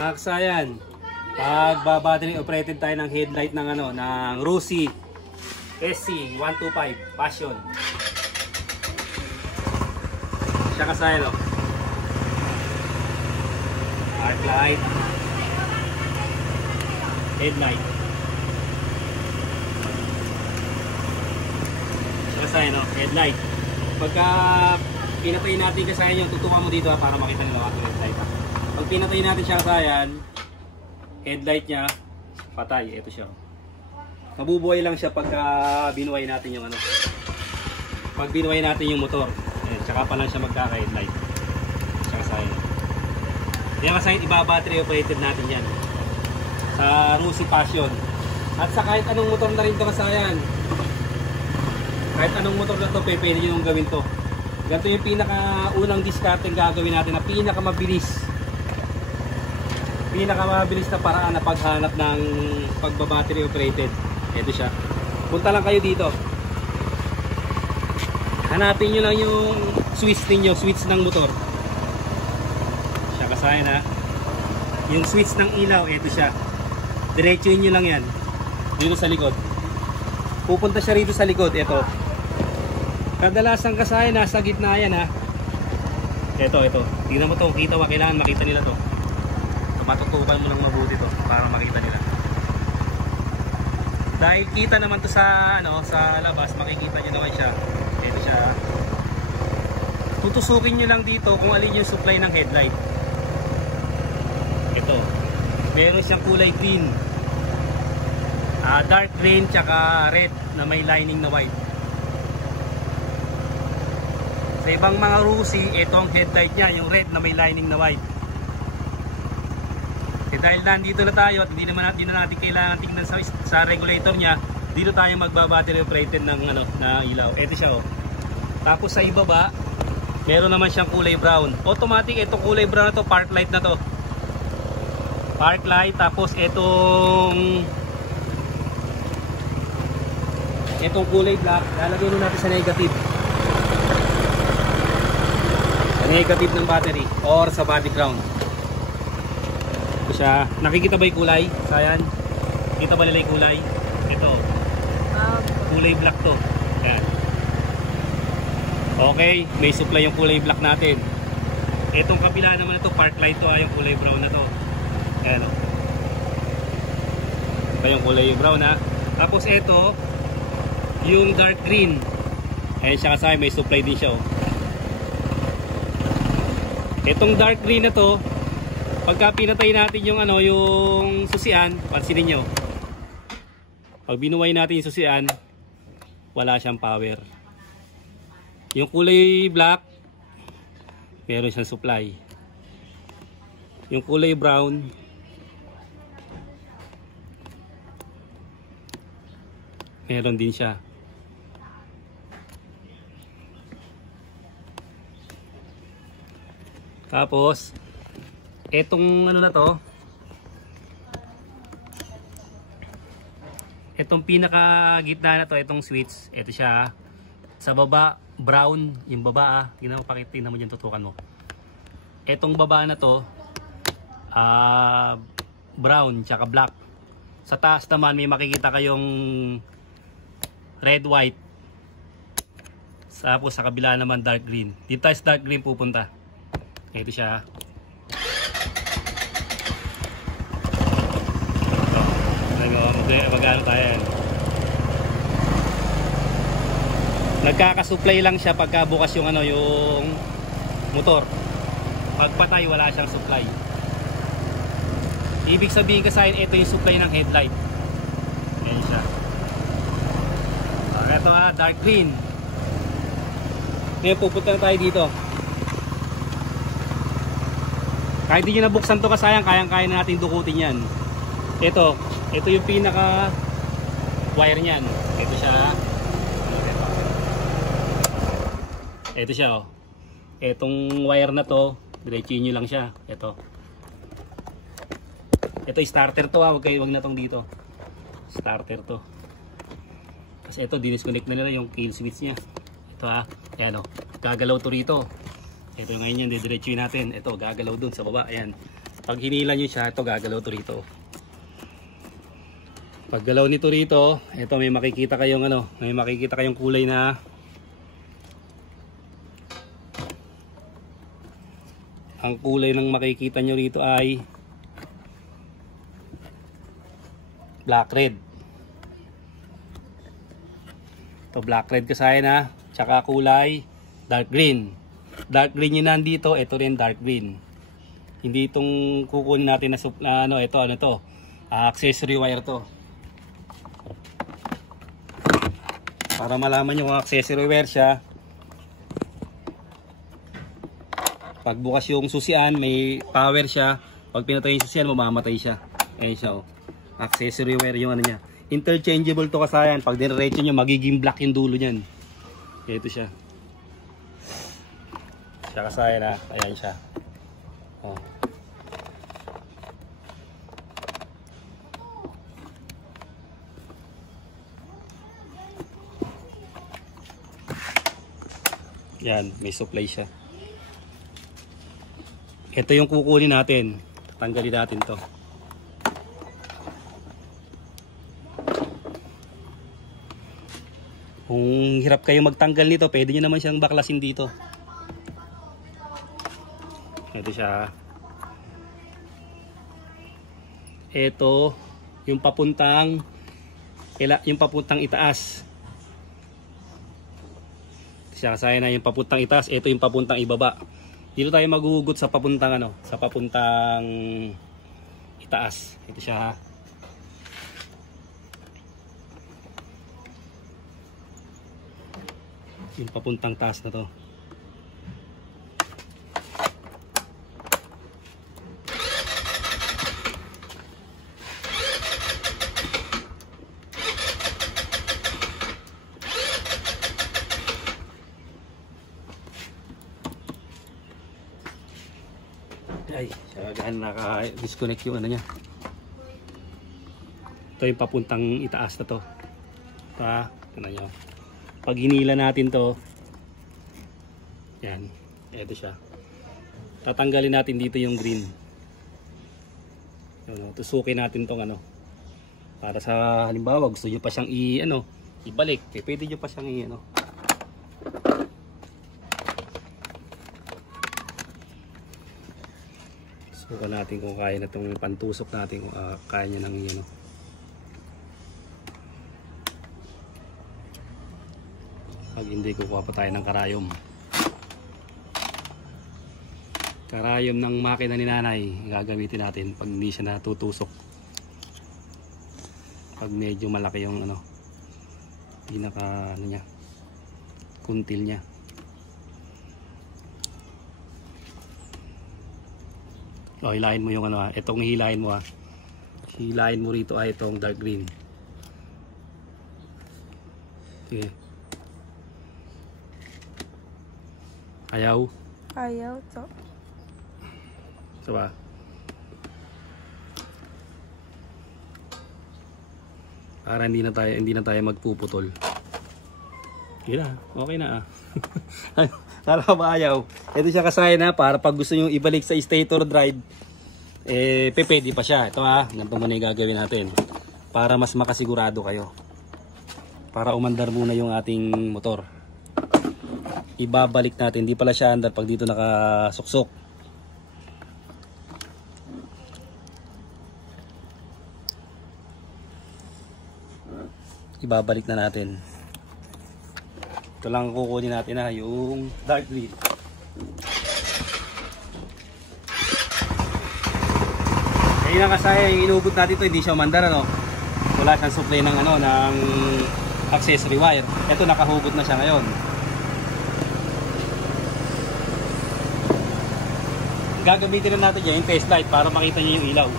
Aksayan, pag-battery operated tayo ng headlight ng ng Rossi SC125 Passion. Siya kasayan arc light, headlight. Siya kasayan headlight. Pagka pinatay natin kasayan yung tutukan mo dito para makita nila ang headlight. Pag pinatay natin siya kasayan, headlight niya patay. Ito siya. Nabubuhay lang siya pagka binuhay natin yung pag binuhay natin yung motor. Ayan, tsaka pa lang siya magkaka-headlight. Siya kasayan. Yan kasayan, iba-battery operated natin yan. Sa Rossi Passion. At sa kahit anong motor na rin ito kasayan. Kahit anong motor na ito, pwede nyo nung gawin to. Ganito yung pinaka-unang diskarte gagawin natin na pinakamabilis na paraan na paghanap ng pagbabattery operated. Ito siya. Punta lang kayo dito. Hanapin nyo lang yung switch ninyo, switch ng motor. Siya kasayan yung switch ng ilaw, ito siya. Diretsuhin nyo lang yan. Dito sa likod. Pupunta siya rito sa likod, ito. Kadalasan kasayan nasa gitna yan Ito. Tingnan mo to, kita mo, kailangan makita nila to. Matutukan mo lang mabuti to para makita nila. Dahil kita naman to sa sa labas, makikita niyo naman siya. Ito siya. Tutusukin niyo lang dito kung alin yung supply ng headlight. Ito. Meron siyang kulay green. Dark green tsaka red na may lining na white. Sa ibang mga Rossi, ito ang headlight niya, yung red na may lining na white. Dahil nandito na tayo at hindi na natin kailangan tingnan sa regulator niya, dito tayo magbabattery operated ng na ilaw. Ito siya Tapos sa ibaba, meron naman siyang kulay brown. Automatic itong kulay brown na to, park light na to. Park light, tapos itong kulay black, lalagay mo natin sa negative. Sa negative ng battery or sa body ground. Siya. Nakikita ba yung kulay? Sayan. Kita ba nila yung kulay? Ito. Kulay black to. Yan. Okay. May supply yung kulay black natin. Itong kabila naman ito, park light to yung kulay brown na to. Yan. Ito yung kulay brown Tapos ito, yung dark green. Ayan siya kasama. May supply din siya Itong dark green na to, pagka pinatay natin yung yung susian, pansinin nyo. Pag binuhay natin yung susian, wala siyang power. Yung kulay black, meron siyang supply. Yung kulay brown, meron din siya. Tapos etong na to, etong pinaka gitna na to, etong switch, ito siya. Sa baba, brown, yung baba tingnan mo, tingnan mo dyan, tutukan mo. Etong baba na to, brown, tsaka black. Sa taas naman, may makikita kayong red, white. Tapos sa kabila naman, dark green. Dito tayo sa dark green pupunta. Ito siya. Magano tayo nagkakasupply lang siya pagka bukas yung yung motor. Pagpatay, wala siyang supply. Ibig sabihin kasi ito yung supply ng headlight. Ayan siya. Ito dark green. Ngayon pupunta na tayo dito. Kahit hindi nyo nabuksan to kasayang, kayang-kaya na natin dukutin yan. Ito yung pinaka wire niyan. Ito siya. Ito siya Etong wire na to, diretsuhin nyo lang siya. Ito starter to wag na tong dito. Starter to. Kasi ito dinisconnect na nila yung kill switch niya. Ito Ayan gagalaw to rito. Ito ngayon yung didiretsuhin natin. Ito gagalaw dun sa baba. Ayan. Pag hinila nyo siya, ito gagalaw to rito. Pag galaw nito rito, ito may makikita kayong ano, may makikita kayong kulay na ang kulay ng makikita nyo rito ay black red. Ito black red kasaya na, tsaka kulay dark green. Dark green yun nandito, ito rin dark green. Hindi itong kukunin natin na ano, ito ano to, accessory wire to. Para malaman nyo kung accessory wire siya. Pag bukas yung susian, may power siya. Pag pinatay yung susian, mamamatay siya. Ayan siya oh. Accessory wire yung ano niya. Interchangeable to kasayan. Pag diretso nyo, magiging black yung dulo niyan. Ito siya. Siya kasayan ha. Ayan siya. Oh. Yan, may supply siya. Ito yung kukunin natin. Tanggalin natin to. Kung hirap kayo magtanggal nito, pwede nyo naman siyang baklasin dito. Ito siya. Ito yung papuntang itaas. Siya kasaya na yung papuntang itaas, ito yung papuntang ibaba. Dito tayo maghuhugot sa papuntang ano, sa papuntang itaas. Ito siya. Yung papuntang taas na to. Ay, sagahan naka-disconnect yung ano niya. Ito yung papuntang itaas na to. Ano nyo. Pag hinila natin to, yan, eto siya. Tatanggalin natin dito yung green. Tusukin natin tong ano. Para sa halimbawa, gusto nyo pa siyang ibalik. Pwede nyo pa siyang suka natin kung kaya na itong pantusok natin, kung kaya nyo nang pag hindi, kukuha pa tayo ng karayom ng makina ni nanay. Gagamitin natin pag hindi siya natutusok, pag medyo malaki yung pinaka niya, kuntil niya. Hilahin mo yung itong hilahin mo hilahin mo rito ay itong dark green. Okay. Ayaw to. Diba? Para hindi na tayo magpuputol. Okay na Kala ka ba ayaw? Ito siya kasaya na para pag gusto nyo ibalik sa stator drive, pwede pa siya. Ito ganito muna yung gagawin natin. Para mas makasigurado kayo. Para umandar muna yung ating motor. Ibabalik natin. Hindi pala siya andar pag dito nakasuksok. Ibabalik na natin. Ito lang kukunin natin yung dark green. Kaya na kasaya yung inubot natin ito, hindi siya umandar wala siyang supply ng ng accessory wire. Ito nakahugot na siya ngayon. Gagamitin na natin yung test light para makita niyo yung ilaw.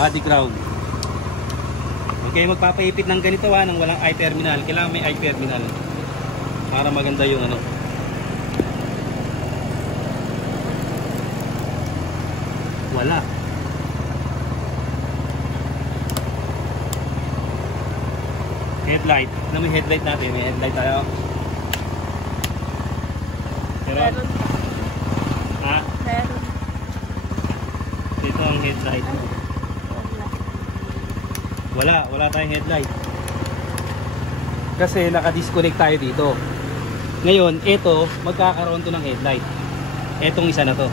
Body ground. Okay, magpapaipit ng ganito nang walang eye terminal. Kailangan may eye terminal para maganda yung wala. Headlight. May headlight natin. May headlight tayo. Meron? Meron pa. Ha? Meron. Dito ang headlight. Wala tayong headlight. Kasi naka-disconnect tayo dito. Ngayon, ito, magkakaroon to ng headlight. Etong isa na to.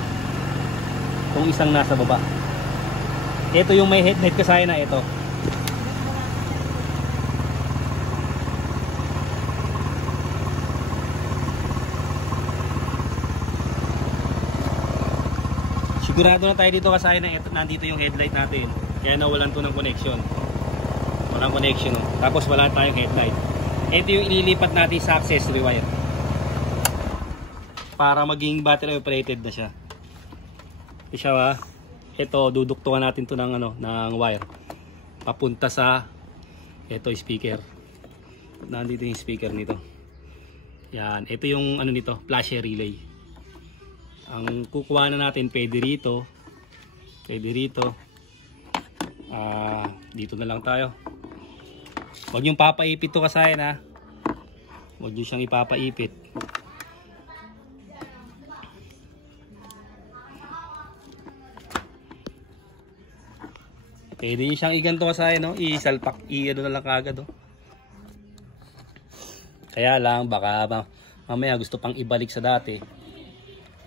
Itong isang nasa baba. Ito yung may headlight kasaya na ito. Sigurado na tayo dito kasaya na ito, nandito yung headlight natin. Kaya nawalan to ng connection. Walang connection. Oh. Tapos wala tayong headlight. Ito yung ililipat natin sa accessory wire. Para maging battery operated na siya. Ito siya, ito duduktungan natin to ng ng wire. Papunta sa ito speaker. Nandito yung speaker nito. Yan, ito yung nito, flasher relay. Ang kukuha na natin pwede rito. Pwede rito. Dito na lang tayo. Huwag niyong papaipit to kasayan ha. Huwag niyo siyang ipapaipit. Pwede niyo siyang iganto kasayan, no? Isalpak, na lang kagad, oh. Kaya lang, baka mamaya gusto pang ibalik sa dati.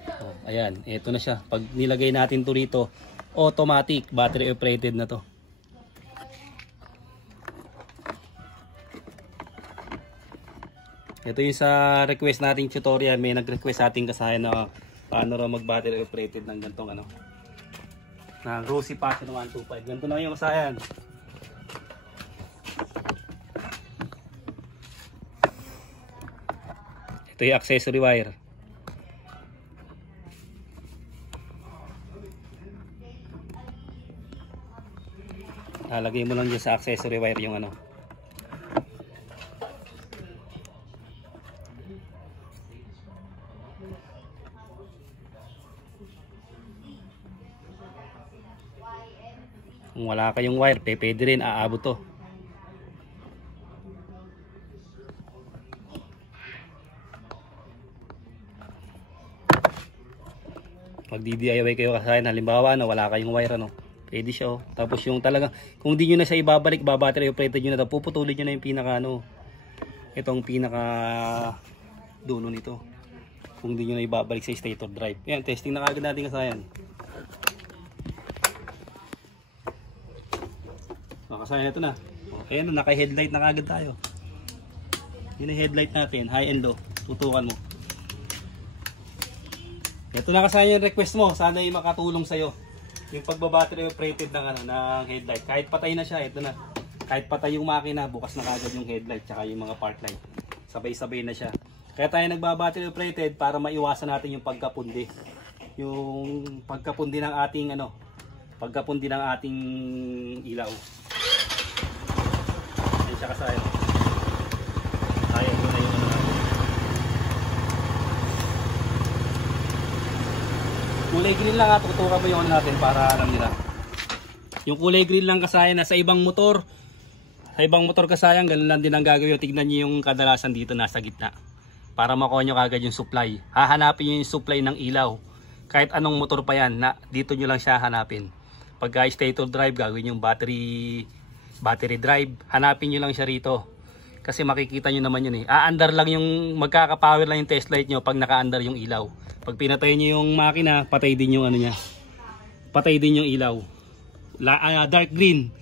Oh, ayan, eto na siya. Pag nilagay natin to rito, automatic, battery operated na to. Ito yung sa request nating tutorial. May nag-request sa ating kasayan na paano raw mag-battery operated ng gantong na Rossi Passion 125. Ganito na yung kasayan. Ito yung accessory wire. Lalagay mo lang dyan sa accessory wire yung Kung wala kayong wire, pwede rin, aabot to. Pag DIY kayo kasayan, halimbawa na wala kayong wire, pwede siya, oh. Tapos yung talaga, kung di nyo na siya ibabalik, babattery operated nyo na ito, puputulin nyo na yung pinaka itong pinaka dulo nito. Kung di nyo na ibabalik sa stator drive. Yan, testing na kagad natin kasayan. Kasayan ito na. Okay, naka-headlight na kagad tayo. Yun ang headlight natin, high and low. Tutukan mo. Ito na kasayan yung request mo. Sana ay makatulong sa'yo. Yung pagbabattery operated ng headlight. Kahit patay na siya, ito na. Kahit patay yung makina, bukas na kagad yung headlight tsaka yung mga park light. Sabay-sabay na siya. Kaya tayo nagbabattery operated para maiwasan natin yung pagkapundi. Yung pagkapundi ng ating pagkapundi ng ating ilaw. Yan siya kasayan. Kaya mo na yung kulay green lang ha, tutukan mo yung natin para alam nila. Yung kulay green lang kasayan na sa ibang motor. Sa ibang motor kasayan, ganun lang din ang gagawin. Tignan nyo yung kadalasan dito nasa gitna. Para makuha nyo kagad yung supply. Hahanapin nyo yung supply ng ilaw. Kahit anong motor pa yan, dito nyo lang siya hanapin. Pagka stator drive, gagawin yung battery drive. Hanapin nyo lang siya rito. Kasi makikita nyo naman yun eh. Aandar lang yung, magkakapower lang yung test light nyo pag nakaandar yung ilaw. Pag pinatay nyo yung makina, patay din yung niya. Patay din yung ilaw. Dark green.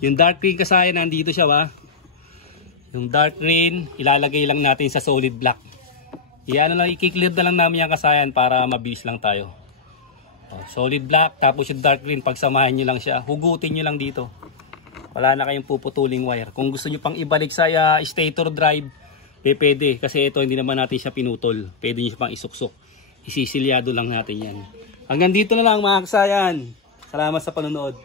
Yung dark green kasayan, nandito siya ba? Yung dark green, ilalagay lang natin sa solid black. I-clear na lang namin yung kasayan para mabilis lang tayo. Solid black, tapos yung dark green, pagsamahin nyo lang siya. Hugutin nyo lang dito. Wala na kayong puputuling wire. Kung gusto nyo pang ibalik sa stator drive, pwede. Kasi ito hindi naman natin siya pinutol. Pwede nyo pang isuksok. Isisilyado lang natin yan. Hanggang dito na lang mga kasayan. Salamat sa panonood.